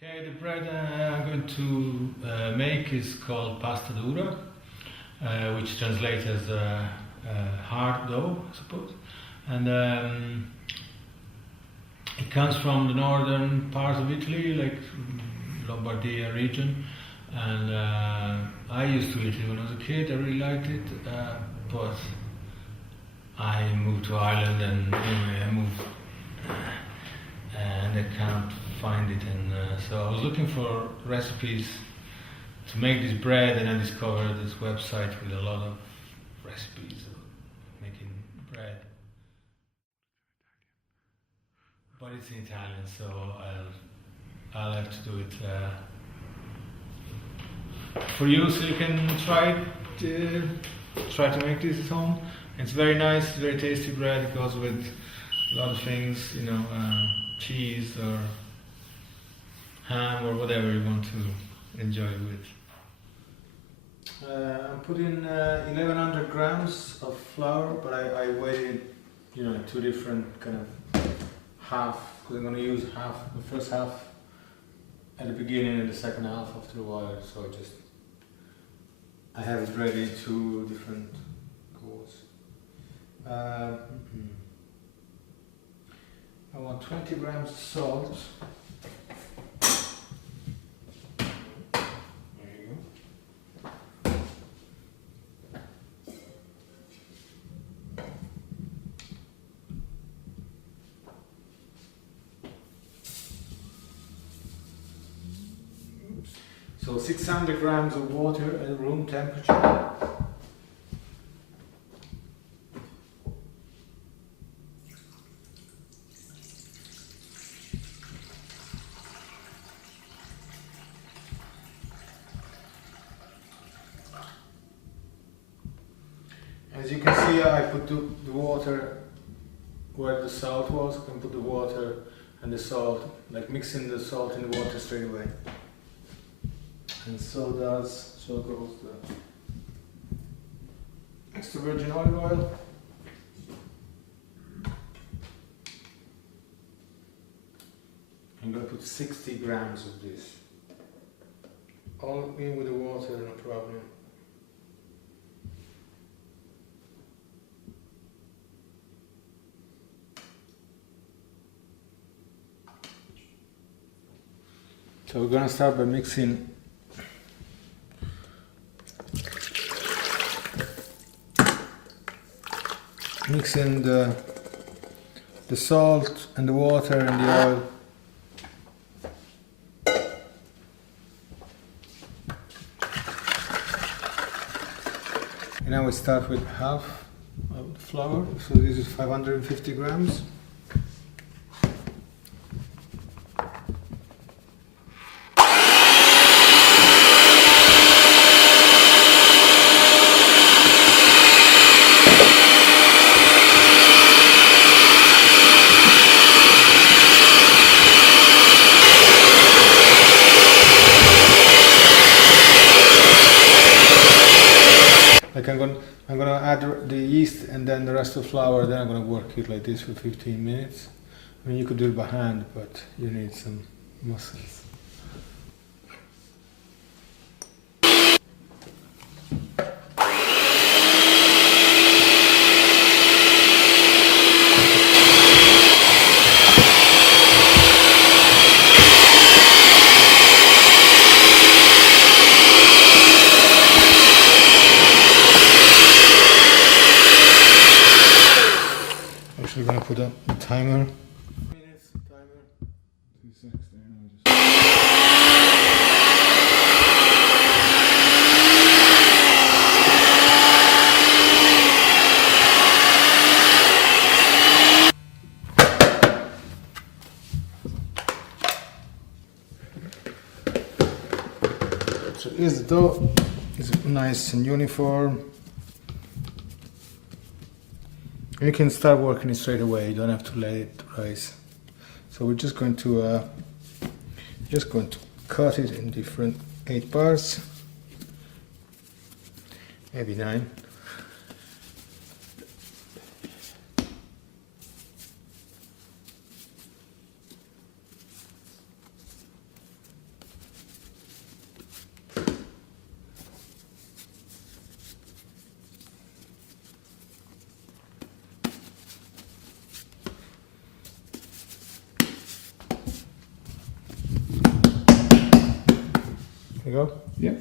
Okay, the bread I'm going to make is called padura, which translates as hard dough, I suppose. And it comes from the northern part of Italy, like Lombardia region. And I used to eat it when I was a kid. I really liked it, but I moved to Ireland, and anyway, I moved, and I can't find it. And so I was looking for recipes to make this bread, and I discovered this website with a lot of recipes of making bread. But it's in Italian, so I'll have to do it for you, so you can try to make this at home. It's very nice, very tasty bread. It goes with a lot of things, cheese or ham or whatever you want to enjoy it with. I'm putting 1100 grams of flour, but I weighed it, two different kind of half, because I'm going to use the first half at the beginning and the second half after a while. So I have it ready, two different goals. I want 20 grams of salt. There you go. So 600 grams of water at room temperature. As you can see, I put the water where the salt was. I can put the water and the salt, like mixing the salt in the water straight away. And so goes the extra virgin olive oil. I'm going to put 60 grams of this. All in with the water, no problem. So we're going to start by mixing the salt and the water and the oil. And now we start with half of the flour, so this is 550 grams. I'm going to add the yeast and then the rest of the flour, then I'm going to work it like this for 15 minutes. I mean, you could do it by hand, but you need some muscles. We're going to put up the timer. So here's the dough. It's nice and uniform. You can start working it straight away. You don't have to let it rise. So we're just going to cut it in different 8 parts, maybe 9. You go? Yeah.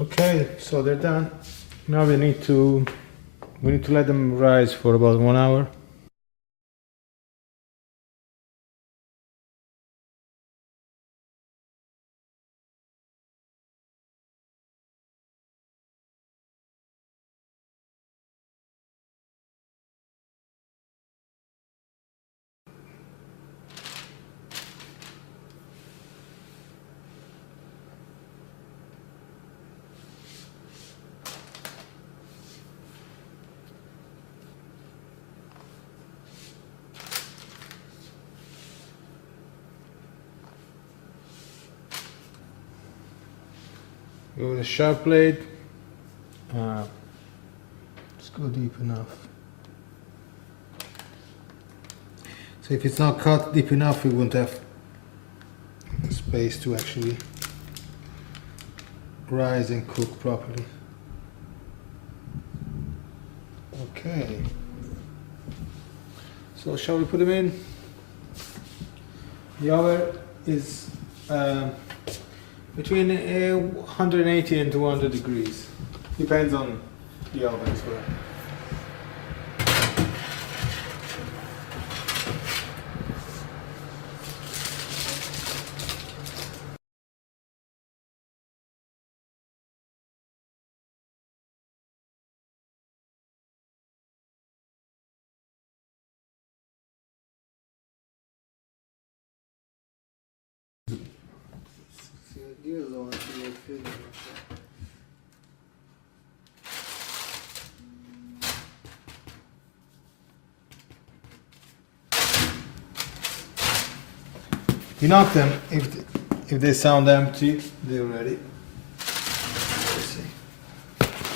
Okay, so they're done. Now we need to let them rise for about 1 hour. Go with a sharp blade. Just go deep enough. So if it's not cut deep enough, we won't have space to actually rise and cook properly. Okay. So shall we put them in? The oven is between 180 and 200 degrees. Depends on the oven as well. You knock them if they sound empty, they're ready. Let's see.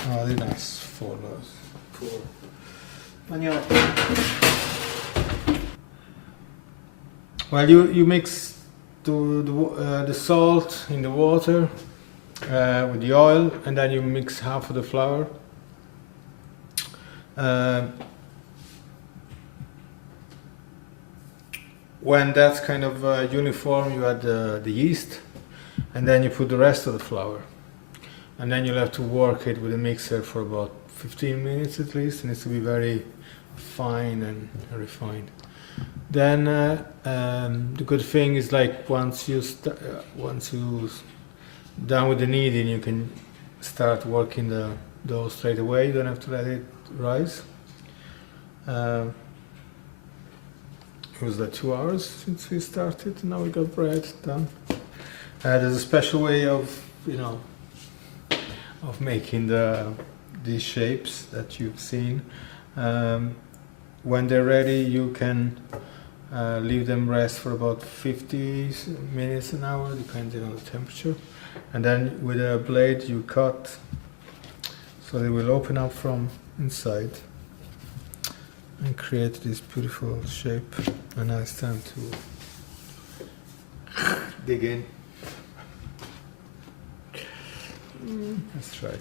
Oh, they're nice. 4 loaves. 4. Well, you mix the salt in the water with the oil, and then you mix half of the flour. When that's kind of uniform, you add the yeast, and then you put the rest of the flour, and then you'll have to work it with a mixer for about 15 minutes at least. It needs to be very fine and refined. Then the good thing is, like, once you done with the kneading, you can start working the dough straight away. You don't have to let it rise. It was like 2 hours since we started, and now we got bread done. There's a special way of making these shapes that you've seen. When they're ready, you can leave them rest for about 50 minutes, an hour, depending on the temperature. And then with a blade you cut, so they will open up from inside and create this beautiful shape. And now it's time to dig in. Let's try.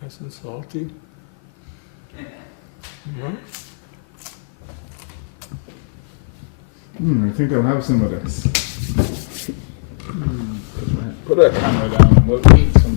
Nice and salty. Mhm. I think I'll have some of this. Put that camera down and we'll eat some.